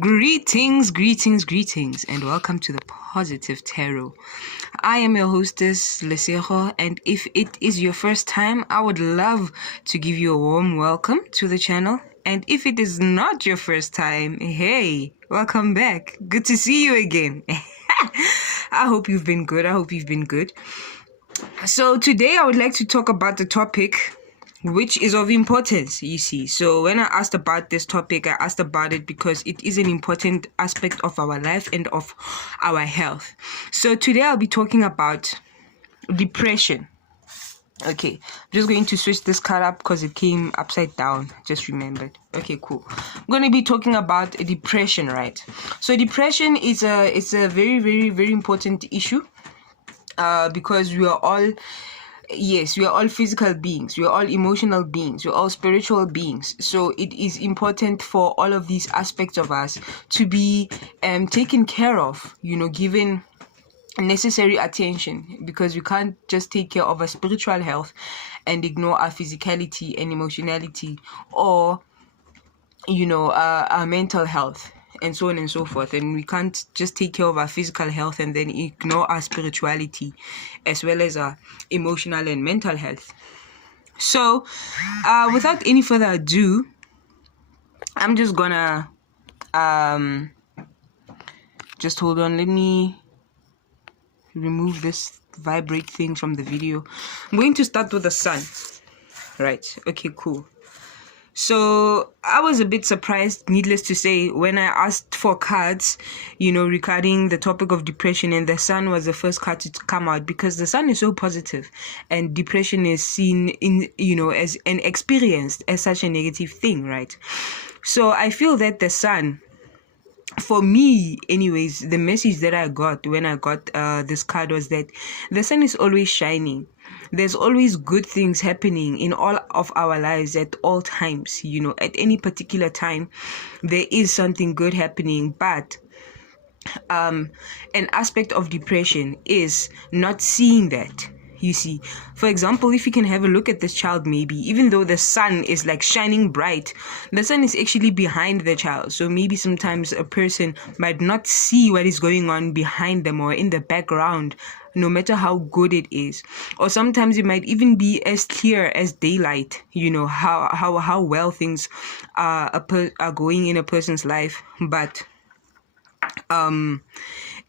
Greetings, and welcome to the Positive Tarot. I am your hostess, Lesego, and if it is your first time, I would love to give you a warm welcome to the channel. And if it is not your first time, hey, welcome back. Good to see you again. I hope you've been good. So today I would like to talk about the topic which is of importance, you see. So when I asked about this topic, I asked about it because it is an important aspect of our life and of our health. So today I'll be talking about depression. Okay, I'm just going to switch this card up because it came upside down. Just remembered. Okay, cool. I'm going to be talking about depression, right? So depression is a very, very, very important issue because we are all physical beings, we are all emotional beings, we're all spiritual beings. So it is important for all of these aspects of us to be taken care of, given necessary attention, because we can't just take care of our spiritual health and ignore our physicality and emotionality, or our mental health, and so on and so forth. And we can't just take care of our physical health and then ignore our spirituality as well as our emotional and mental health. So without any further ado, I'm just gonna just hold on, let me remove this vibrate thing from the video. I'm going to start with the sun, right? Okay, cool. So I was a bit surprised, needless to say, when I asked for cards, regarding the topic of depression, and the sun was the first card to come out, because the sun is so positive and depression is seen in, as an experienced as such a negative thing, right? So I feel that the sun, for me anyways, the message that I got when I got this card was that the sun is always shining. There's always good things happening in all of our lives at all times. At any particular time, there is something good happening. But an aspect of depression is not seeing that. You see, for example, if you can have a look at this child, maybe even though the sun is like shining bright, the sun is actually behind the child. So maybe sometimes a person might not see what is going on behind them or in the background, no matter how good it is. Or sometimes it might even be as clear as daylight, how well things are going in a person's life, but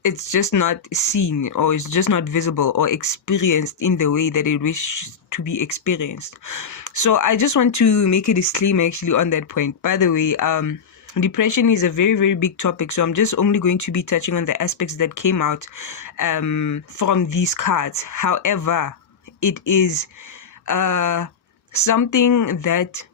it's just not seen, or it's just not visible or experienced in the way that it wishes to be experienced. So I just want to make a disclaimer actually on that point. By the way, depression is a very, very big topic, so I'm just only going to be touching on the aspects that came out from these cards. However, it is something that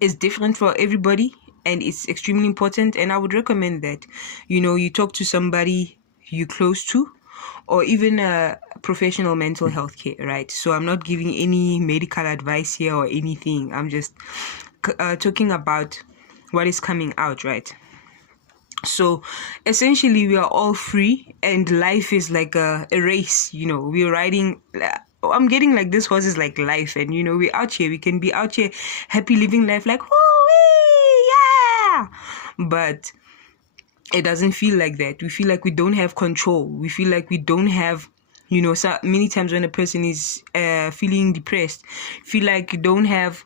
is different for everybody, and it's extremely important. And I would recommend that you talk to somebody you close to, or even a professional mental health care, right? So I'm not giving any medical advice here or anything. I'm just talking about what is coming out, right? So essentially, we are all free, and life is like a race. We're riding. I'm getting like this horse is like life, and we're out here. We can be out here happy living life like, whoo-wee, yeah. But it doesn't feel like that. We feel like we don't have control. We feel like we don't have, so many times when a person is feeling depressed, feel like you don't have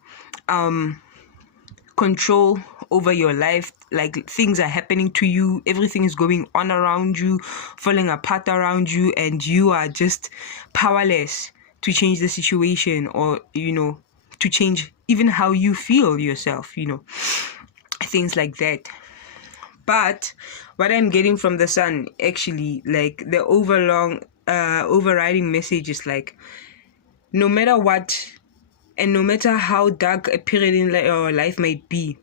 control over your life. Like things are happening to you, everything is going on around you, falling apart around you, and you are just powerless to change the situation, or to change even how you feel yourself, things like that. But what I'm getting from the sun, actually, like the overriding message is like, no matter what, and no matter how dark a period in your life might be,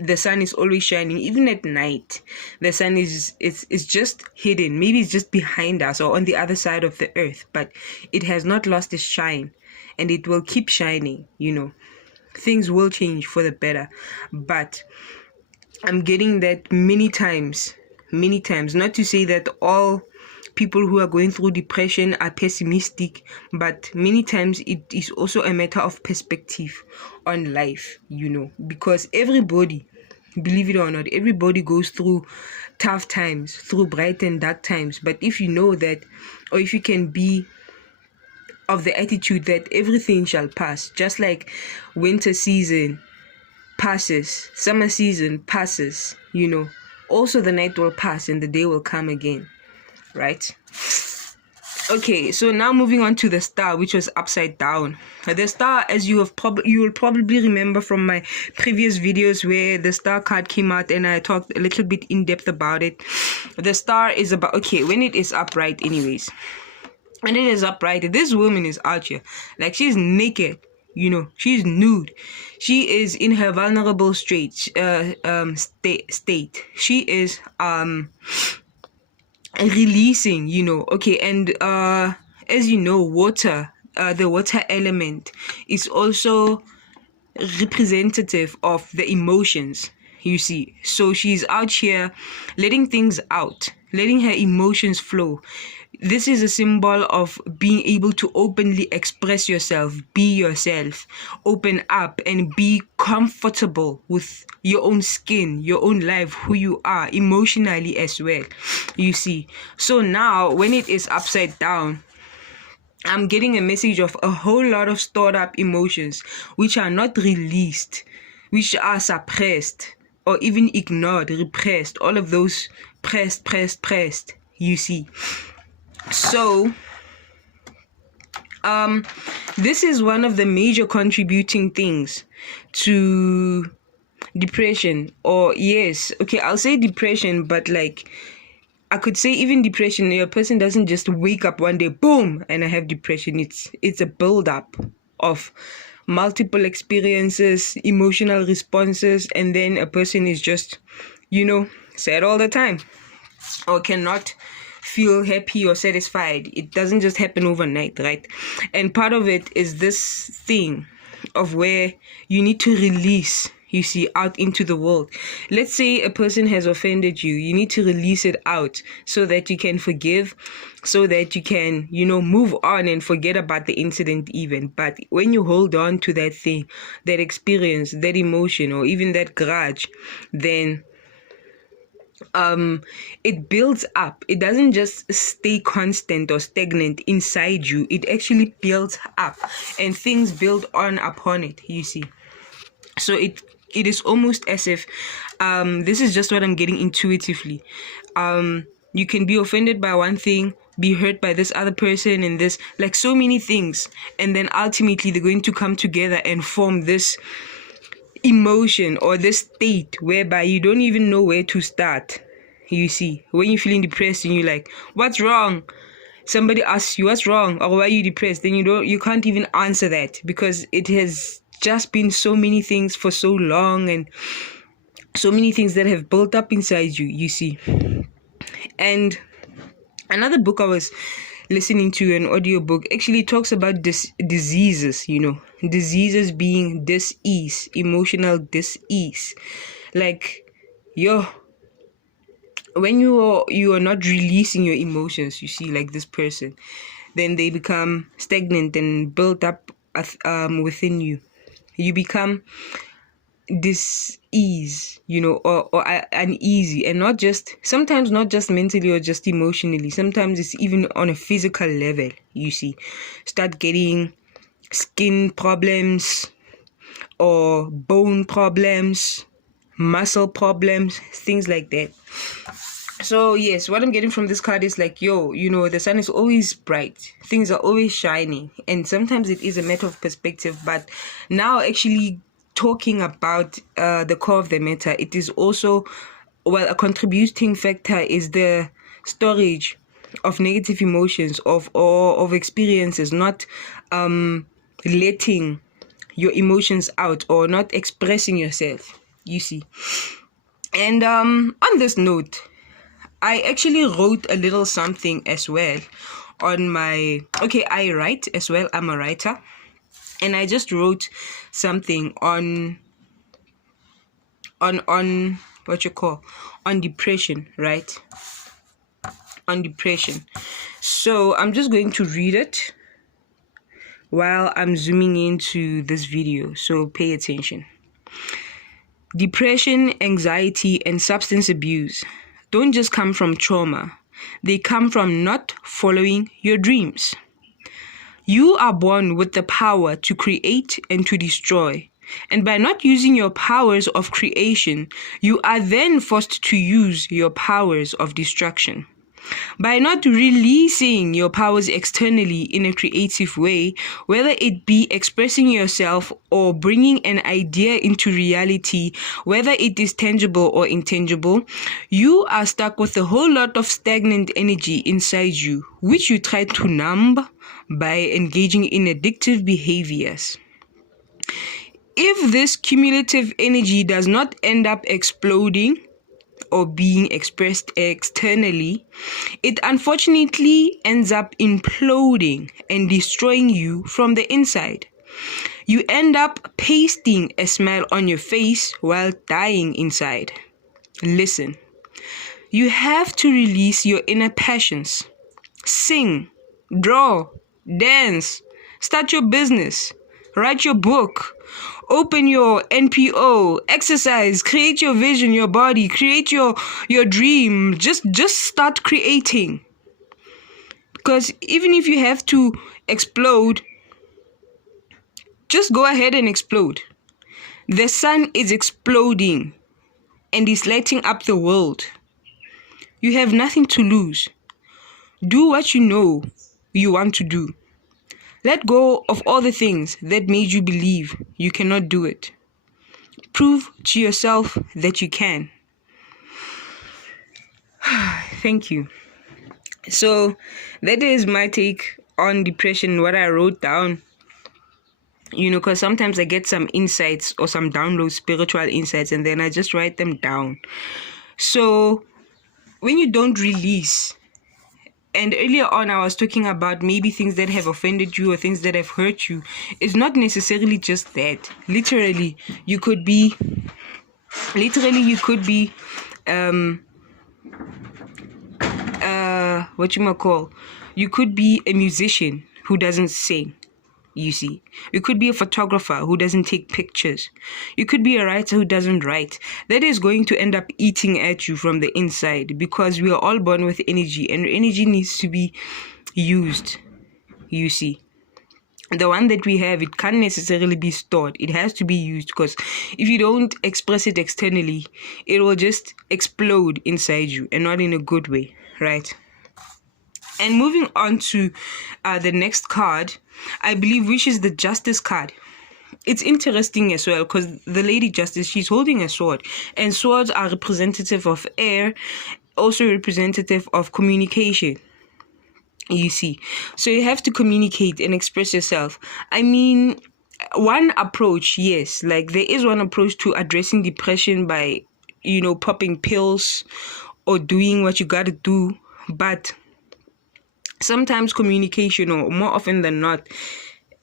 the sun is always shining. Even at night, the sun is just hidden. Maybe it's just behind us or on the other side of the earth, but it has not lost its shine, and it will keep shining. Things will change for the better. But I'm getting that many times. Not to say that all people who are going through depression are pessimistic, but many times it is also a matter of perspective on life, because everybody Believe it or not, everybody goes through tough times, through bright and dark times. But if you know that, or if you can be of the attitude that everything shall pass, just like winter season passes, summer season passes, also the night will pass and the day will come again, right? Okay, so now moving on to the star, which was upside down. The star, as you will probably remember from my previous videos where the star card came out and I talked a little bit in depth about it. The star is about, okay, when it is upright anyways. When it is upright, this woman is out here. Like, she's naked, she's nude. She is in her vulnerable state. She is releasing, okay, and as you know, water, the water element is also representative of the emotions, you see. So she's out here letting things out, letting her emotions flow. This is a symbol of being able to openly express yourself, be yourself, open up and be comfortable with your own skin, your own life, who you are, emotionally as well, you see. So now when it is upside down, I'm getting a message of a whole lot of stored up emotions which are not released, which are suppressed or even ignored, repressed, all of those pressed, you see. So, this is one of the major contributing things to depression, or yes, okay, I'll say depression, but like, I could say even depression, a person doesn't just wake up one day, boom, and I have depression. It's a build-up of multiple experiences, emotional responses, and then a person is just, sad all the time, or cannot feel happy or satisfied. It doesn't just happen overnight, right? And part of it is this thing of where you need to release, you see, out into the world. Let's say a person has offended you. You need to release it out so that you can forgive, so that you can, move on and forget about the incident even. But when you hold on to that thing, that experience, that emotion, or even that grudge, then it builds up. It doesn't just stay constant or stagnant inside you. It actually builds up and things build on upon it, you see. So it is almost as if this is just what I'm getting intuitively. You can be offended by one thing, be hurt by this other person, and this, like, so many things, and then ultimately they're going to come together and form this emotion or this state whereby you don't even know where to start, you see. When you're feeling depressed and you're like, what's wrong? Somebody asks you what's wrong or why are you depressed, then you can't even answer that because it has just been so many things for so long and so many things that have built up inside you, you see. And another book I was listening to, an audiobook, actually talks about diseases, diseases being dis-ease, emotional dis-ease. Like, when you are not releasing your emotions, you see, like this person, then they become stagnant and built up within you. You become dis-ease, or uneasy, and sometimes not just mentally or just emotionally. Sometimes it's even on a physical level, you see. Start getting skin problems or bone problems, muscle problems, things like that. So yes, what I'm getting from this card is like, the sun is always bright, things are always shining, and sometimes it is a matter of perspective. But now actually talking about the core of the matter, it is also, a contributing factor is the storage of negative emotions of experiences, not letting your emotions out or not expressing yourself, you see. And on this note, I actually wrote a little something as well on my, I write as well, I'm a writer, and I just wrote something on depression, right? On depression. So I'm just going to read it while I'm zooming into this video, so pay attention. depression, anxiety, and substance abuse don't just come from trauma. They come from not following your dreams. You are born with the power to create and to destroy. And by not using your powers of creation, you are then forced to use your powers of destruction. By not releasing your powers externally in a creative way, whether it be expressing yourself or bringing an idea into reality, whether it is tangible or intangible, you are stuck with a whole lot of stagnant energy inside you, which you try to numb by engaging in addictive behaviors. If this cumulative energy does not end up exploding or being expressed externally, it unfortunately ends up imploding and destroying you from the inside. You end up pasting a smile on your face while dying inside. Listen, you have to release your inner passions. Sing, draw, dance, start your business, write your book, open your NPO, exercise, create your vision, your body, create your dream. Just start creating. Because even if you have to explode, just go ahead and explode. The sun is exploding and is lighting up the world. You have nothing to lose. Do what you know you want to do. Let go of all the things that made you believe you cannot do it. Prove to yourself that you can. Thank you. So that is my take on depression, what I wrote down. Because sometimes I get some insights or some download spiritual insights and then I just write them down. So when you don't release, and earlier on I was talking about maybe things that have offended you or things that have hurt you, it's not necessarily just that. Literally you could be you could be a musician who doesn't sing. You see, you could be a photographer who doesn't take pictures. You could be a writer who doesn't write. That is going to end up eating at you from the inside, because we are all born with energy and energy needs to be used. You see, the one that we have, it can't necessarily be stored. It has to be used, because if you don't express it externally, it will just explode inside you, and not in a good way, right? And moving on to the next card, I believe, which is the Justice card. It's interesting as well because the Lady Justice, she's holding a sword. And swords are representative of air, also representative of communication. You see. So you have to communicate and express yourself. I mean, one approach, yes. Like there is one approach to addressing depression by, popping pills or doing what you got to do. But sometimes communication, or more often than not,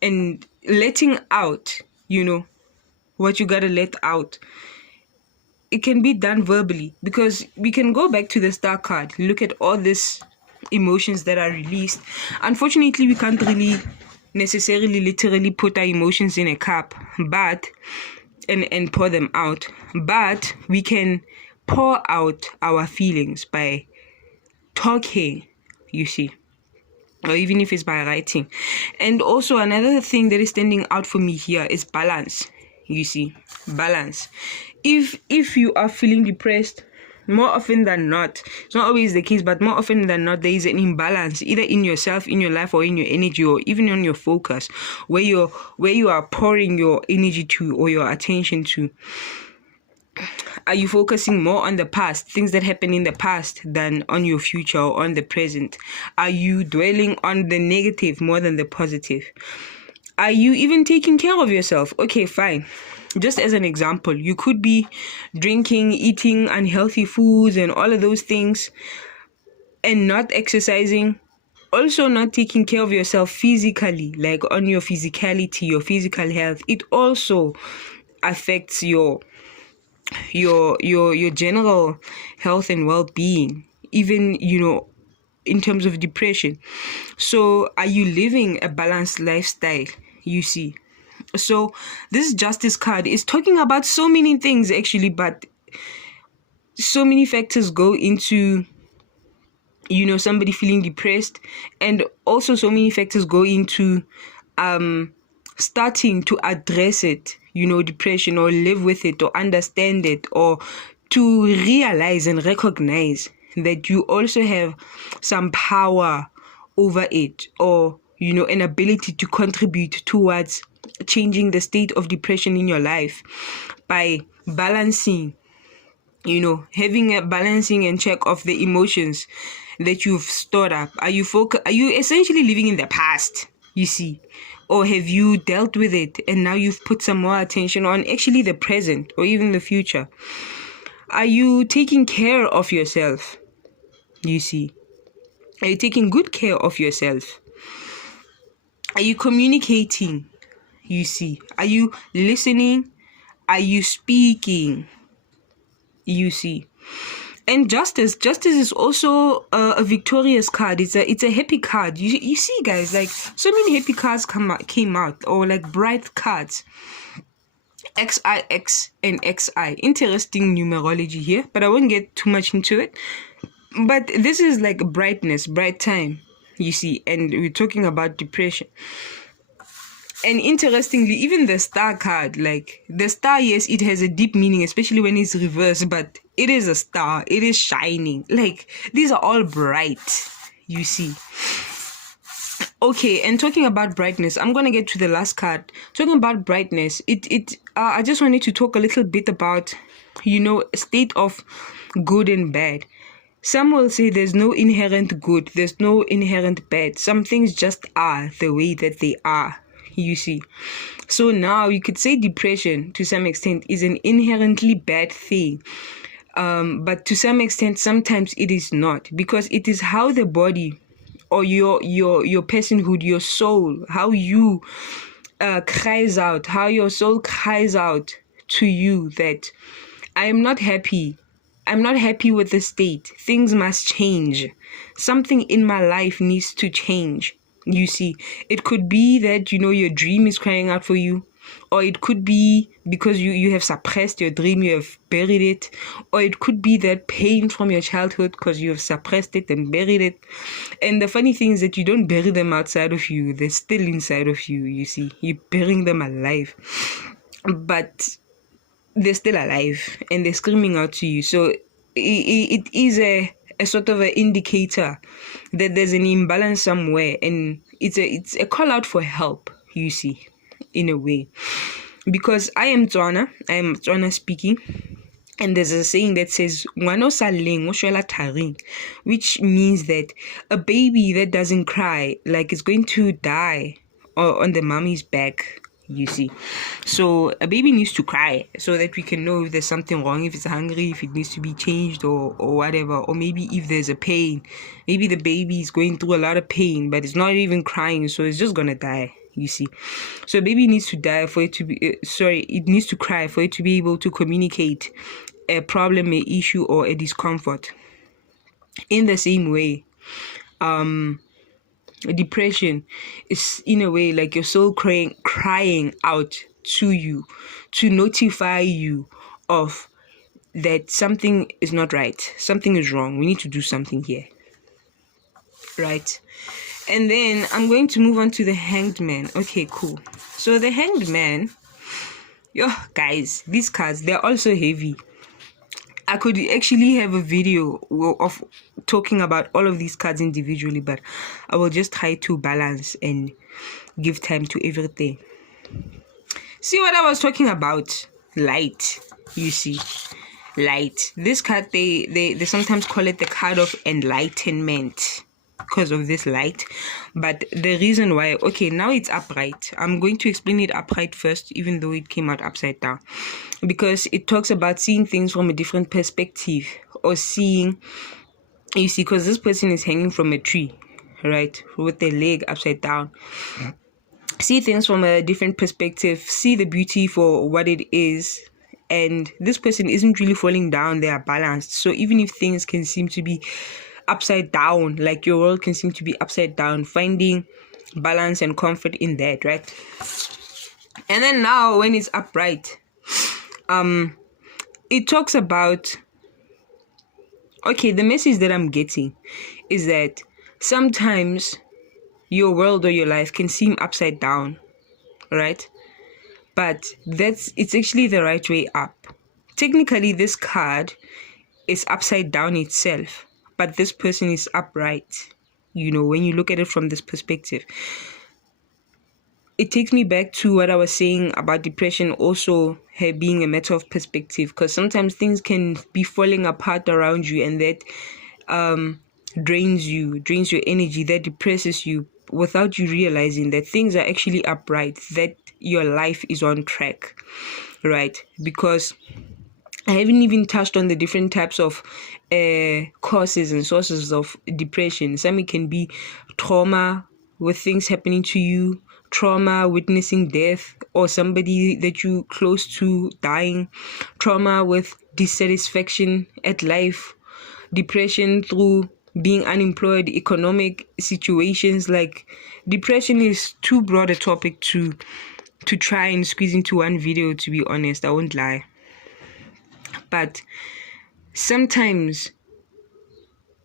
and letting out, what you gotta let out, it can be done verbally, because we can go back to the Star card, look at all these emotions that are released. Unfortunately, we can't really necessarily literally put our emotions in a cup, but and pour them out, but we can pour out our feelings by talking, you see, or even if it's by writing. And also another thing that is standing out for me here is balance. You see, balance. If you are feeling depressed, more often than not, it's not always the case, but more often than not, there is an imbalance either in yourself, in your life, or in your energy, or even on your focus, where you are pouring your energy to or your attention to. Are you focusing more on the past, things that happened in the past, than on your future or on the present? Are you dwelling on the negative more than the positive? Are you even taking care of yourself? Okay, fine. Just as an example, you could be drinking, eating unhealthy foods and all of those things and not exercising. Also not taking care of yourself physically, like on your physicality, your physical health. It also affects your general health and well-being, even in terms of depression. So are you living a balanced lifestyle? You see, So this justice card is talking about so many things actually, but so many factors go into, somebody feeling depressed, and also so many factors go into starting to address it, depression, or live with it, or understand it, or to realize and recognize that you also have some power over it, or an ability to contribute towards changing the state of depression in your life by balancing, having a balancing and check of the emotions that you've stored up. Are you essentially living in the past, you see, or have you dealt with it and now you've put some more attention on actually the present or even the future? Are you taking care of yourself, you see? Are you taking good care of yourself? Are you communicating, you see? Are you listening? Are you speaking, you see? And justice is also a victorious card. It's a happy card. You see, guys, like so many happy cards came out, or like bright cards. XIX and XI. Interesting numerology here, but I won't get too much into it. But this is like brightness, bright time, you see, and we're talking about depression. And interestingly, even the star card, like the star, yes, it has a deep meaning, especially when it's reversed, but it is a star. It is shining. Like, these are all bright, you see. Okay, and talking about brightness, I'm going to get to the last card. Talking about brightness, I just wanted to talk a little bit about, a state of good and bad. Some will say there's no inherent good, there's no inherent bad. Some things just are the way that they are, you see. So now you could say depression to some extent is an inherently bad thing. But to some extent, sometimes it is not, because it is how the body or your personhood, your soul, how you cries out, how your soul cries out to you that I am not happy. I'm not happy with the state. Things must change. Something in my life needs to change. You see, it could be that, your dream is crying out for you. Or it could be because you have suppressed your dream, you have buried it. Or it could be that pain from your childhood because you have suppressed it and buried it. And the funny thing is that you don't bury them outside of you. They're still inside of you, you see. You're burying them alive. But they're still alive and they're screaming out to you. So it is a sort of an indicator that there's an imbalance somewhere, and it's a call out for help, you see, in a way. Because I am Tswana speaking, and there's a saying that says "Ngwana o sa lleng o shwela tharing," which means that a baby that doesn't cry, like, it's going to die on the mommy's back, you see. So a baby needs to cry so that we can know if there's something wrong, if it's hungry, if it needs to be changed, or whatever. Or maybe if there's a pain, maybe the baby is going through a lot of pain but it's not even crying, so it's just gonna die, you see. So a baby needs to die for it to be it needs to cry for it to be able to communicate a problem, a issue, or a discomfort. In the same way, depression is in a way like your soul crying out to you to notify you of that something is not right, something is wrong, we need to do something here, right? And then I'm going to move on to the Hanged Man. Okay, cool. So the Hanged Man, guys, these cards, they're also heavy. I could actually have a video of talking about all of these cards individually, but I will just try to balance and give time to everything. See what I was talking about? Light, you see. Light. This card, they sometimes call it the card of enlightenment because of this light. But the reason why, okay, now it's upright. I'm going to explain it upright first, even though it came out upside down. Because it talks about seeing things from a different perspective, or seeing, you see, because this person is hanging from a tree, right, with their leg upside down. See things from a different perspective, see the beauty for what it is. And this person isn't really falling down, they are balanced. So even if things can seem to be upside down, like your world can seem to be upside down, finding balance and comfort in that, right? And then now when it's upright, it talks about, okay, the message that I'm getting is that sometimes your world or your life can seem upside down, right? But it's actually the right way up. Technically, this card is upside down itself, but this person is upright. When you look at it from this perspective, it takes me back to what I was saying about depression also being a matter of perspective, because sometimes things can be falling apart around you, and that drains your energy, that depresses you without you realizing that things are actually upright, that your life is on track, right? Because I haven't even touched on the different types of causes and sources of depression. Some, it can be trauma with things happening to you, trauma witnessing death, or somebody that you close to dying, trauma with dissatisfaction at life, depression through being unemployed, economic situations. Like, depression is too broad a topic to try and squeeze into one video, to be honest. I won't lie. But sometimes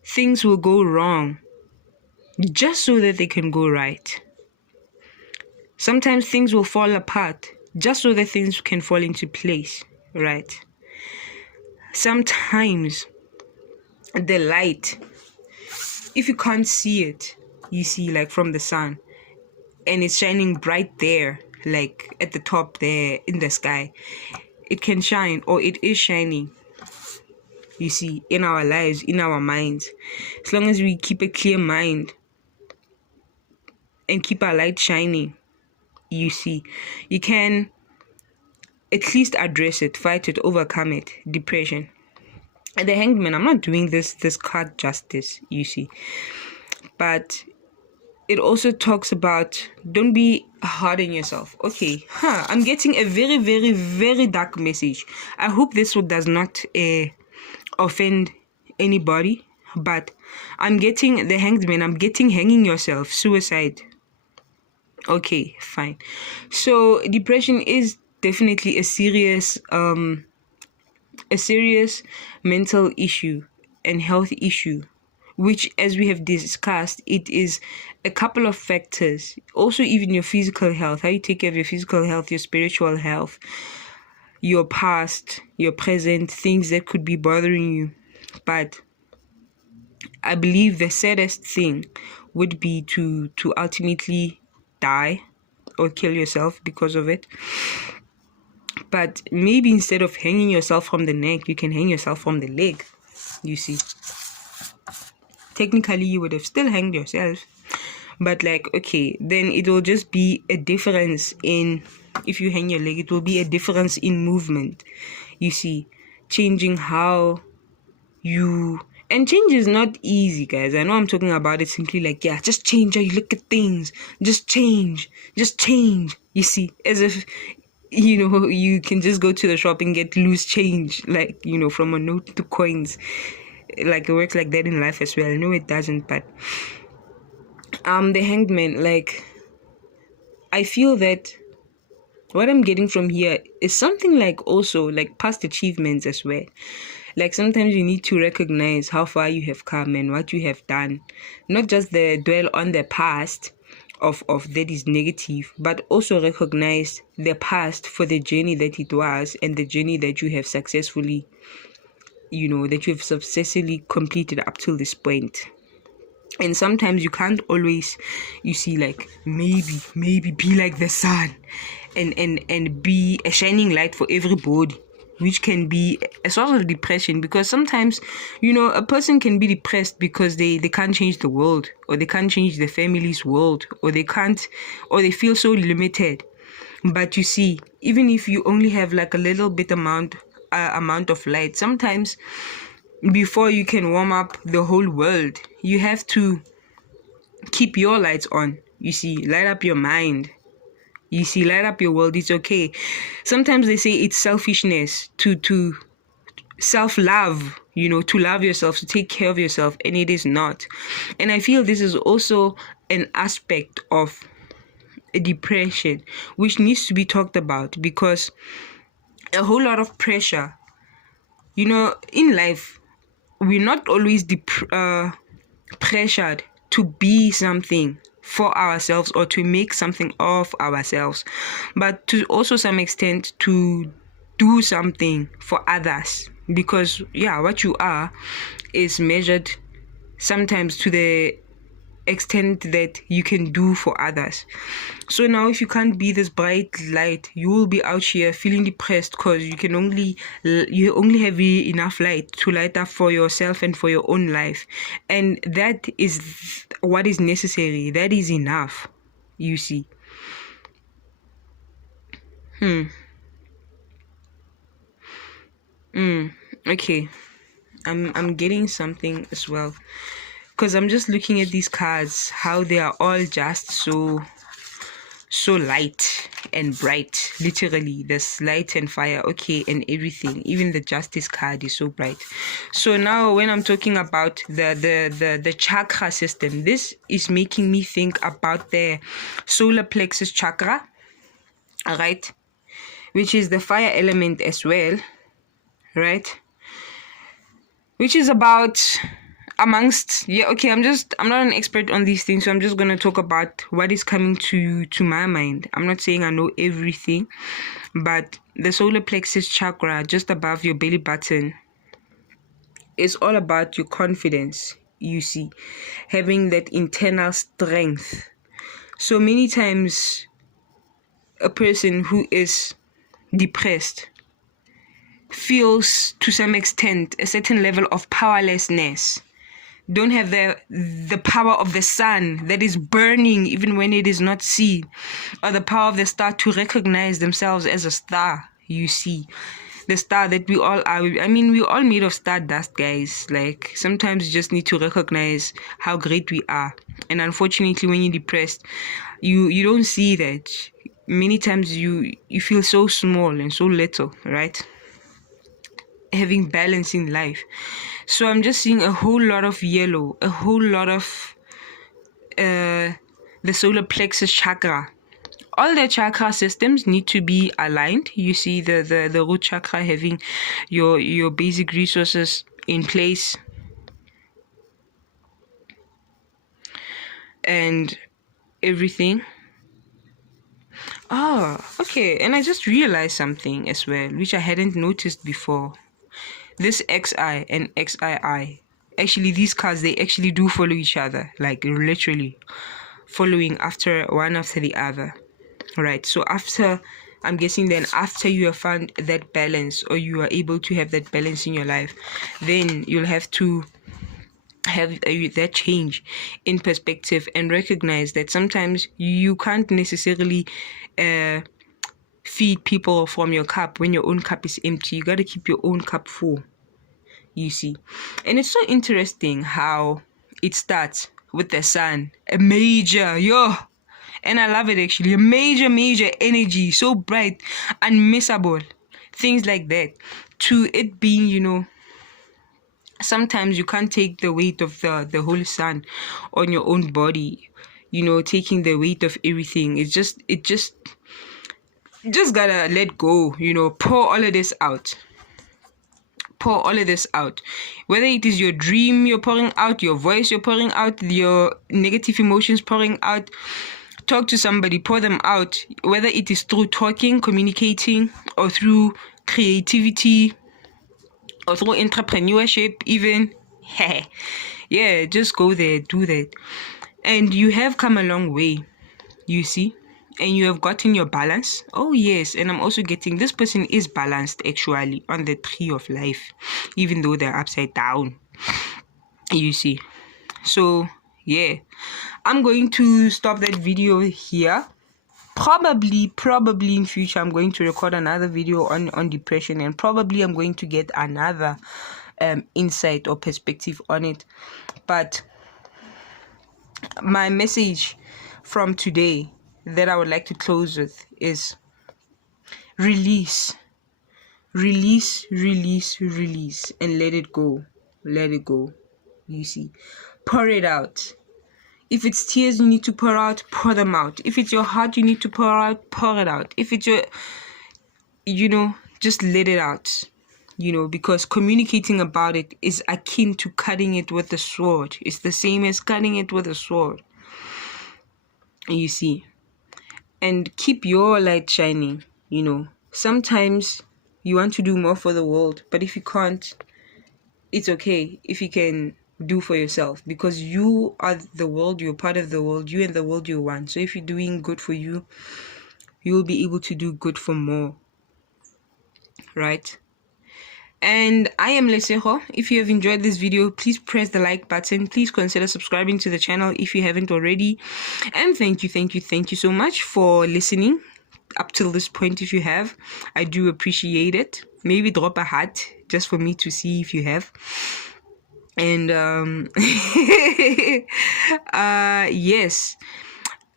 things will go wrong just so that they can go right. Sometimes things will fall apart just so that things can fall into place, right? Sometimes the light, if you can't see it, you see, like from the sun, and it's shining bright there, like at the top there in the sky, it can shine, or it is shining, you see, in our lives, in our minds. As long as we keep a clear mind and keep our light shining, you see, you can at least address it, fight it, overcome it. Depression. And the Hanged Man, I'm not doing this card justice, you see, but it also talks about, don't be hard on yourself. Okay, I'm getting a very, very, very dark message. I hope this one does not offend anybody, but I'm getting the Hanged Man. I'm getting hanging yourself, suicide. Okay, fine. So depression is definitely a serious mental issue and health issue, which, as we have discussed, it is a couple of factors. Also, even your physical health, how you take care of your physical health, your spiritual health, your past, your present, things that could be bothering you. But I believe the saddest thing would be to ultimately die or kill yourself because of it. But maybe instead of hanging yourself from the neck, you can hang yourself from the leg, you see. Technically, you would have still hanged yourself, but like, okay, then it will just be a difference in, if you hang your leg, it will be a difference in movement, you see, changing how you, and change is not easy, guys. I know I'm talking about it simply like, yeah, just change how you look at things, just change, you see, as if, you can just go to the shop and get loose change, like, from a note to coins. Like, it works like that in life as well. No, it doesn't, but the Hanged Man, like, I feel that what I'm getting from here is something like also like past achievements as well. Like, sometimes you need to recognize how far you have come and what you have done, not just the dwell on the past of that is negative, but also recognize the past for the journey that it was, and the journey that you have successfully completed up till this point. And sometimes you can't always, you see, like, maybe be like the sun and be a shining light for everybody, which can be a source of depression. Because sometimes, a person can be depressed because they can't change the world, or they can't change their family's world, or they feel so limited. But you see, even if you only have like a little bit amount of light, sometimes before you can warm up the whole world, you have to keep your lights on. You see, light up your mind. You see, light up your world. It's okay. Sometimes they say it's selfishness to self-love, to love yourself, to take care of yourself, and it is not. And I feel this is also an aspect of depression, which needs to be talked about, because a whole lot of pressure, in life, we're not always pressured to be something for ourselves or to make something of ourselves, but to also some extent to do something for others, because what you are is measured sometimes to the extent that you can do for others. So now if you can't be this bright light, you will be out here feeling depressed because you only have enough light to light up for yourself and for your own life, and that is what is necessary. That is enough, you see. Okay, I'm getting something as well, because I'm just looking at these cards, how they are all just so light and bright. Literally, there's light and fire, okay, and everything. Even the justice card is so bright. So now when I'm talking about the chakra system, this is making me think about the solar plexus chakra, right, which is the fire element as well, right, which is about amongst I'm not an expert on these things, so I'm just going to talk about what is coming to my mind. I'm not saying I know everything, but the solar plexus chakra, just above your belly button, is all about your confidence, you see, having that internal strength. So many times a person who is depressed feels to some extent a certain level of powerlessness, don't have the power of the sun that is burning even when it is not seen, or the power of the star to recognize themselves as a star, you see. The star that we all are. I mean, we're all made of stardust, guys. Like, sometimes you just need to recognize how great we are. And unfortunately, when you're depressed, you don't see that. Many times you feel so small and so little, right? Having balance in life. So I'm just seeing a whole lot of yellow, a whole lot of the solar plexus chakra. All the chakra systems need to be aligned. You see the root chakra having your basic resources in place, and everything. Oh, okay. And I just realized something as well, which I hadn't noticed before. This XI and XII, actually these cards, they actually do follow each other, like literally following one after the other, right? So I'm guessing then after you have found that balance, or you are able to have that balance in your life, then you'll have to have that change in perspective and recognize that sometimes you can't necessarily feed people from your cup when your own cup is empty. You got to keep your own cup full, you see. And it's so interesting how it starts with the sun, a major and I love it, actually, a major energy, so bright, unmissable, things like that, to it being, sometimes you can't take the weight of the whole sun on your own body, taking the weight of everything. It just gotta let go, pour all of this out. Whether it is your dream you're pouring out, your voice you're pouring out, your negative emotions pouring out, talk to somebody, pour them out, whether it is through talking, communicating, or through creativity, or through entrepreneurship even. Yeah, just go there, do that. And you have come a long way, you see, and you have gotten your balance. Oh yes, and I'm also getting this person is balanced actually on the tree of life, even though they're upside down, you see. So yeah, I'm going to stop that video here. Probably in future I'm going to record another video on depression, and probably I'm going to get another insight or perspective on it. But my message from today that I would like to close with is release, and let it go, you see. Pour it out. If it's tears you need to pour them out. If it's your heart you need to pour it out. If it's your, just let it out. Because communicating about it is akin to cutting it with a sword. It's the same as cutting it with a sword. You see. And keep your light shining. Sometimes you want to do more for the world, but if you can't, it's okay if you can do for yourself, because you are the world, you're part of the world, you and the world you're one. So if you're doing good for you, you will be able to do good for more, right? And I am Leseho. If you have enjoyed this video, please press the like button. Please consider subscribing to the channel if you haven't already. And thank you so much for listening up till this point. If you have, I do appreciate it. Maybe drop a heart just for me to see if you have. And yes,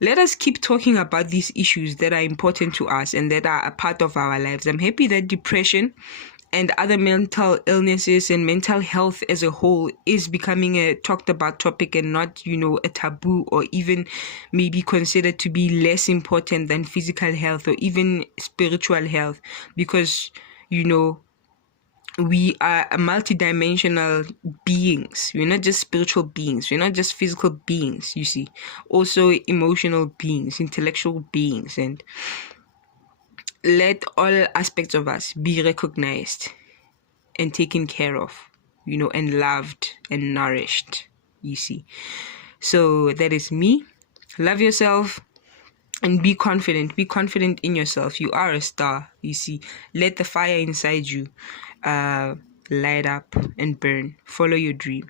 let us keep talking about these issues that are important to us and that are a part of our lives. I'm happy that depression and other mental illnesses and mental health as a whole is becoming a talked about topic and not, a taboo, or even maybe considered to be less important than physical health or even spiritual health, because, we are multidimensional beings. We're not just spiritual beings. We're not just physical beings, you see. Also emotional beings, intellectual beings, and let all aspects of us be recognized and taken care of, and loved and nourished, you see. So that is me. Love yourself and be confident. Be confident in yourself. You are a star, you see. Let the fire inside you light up and burn. Follow your dream.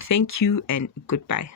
Thank you and goodbye.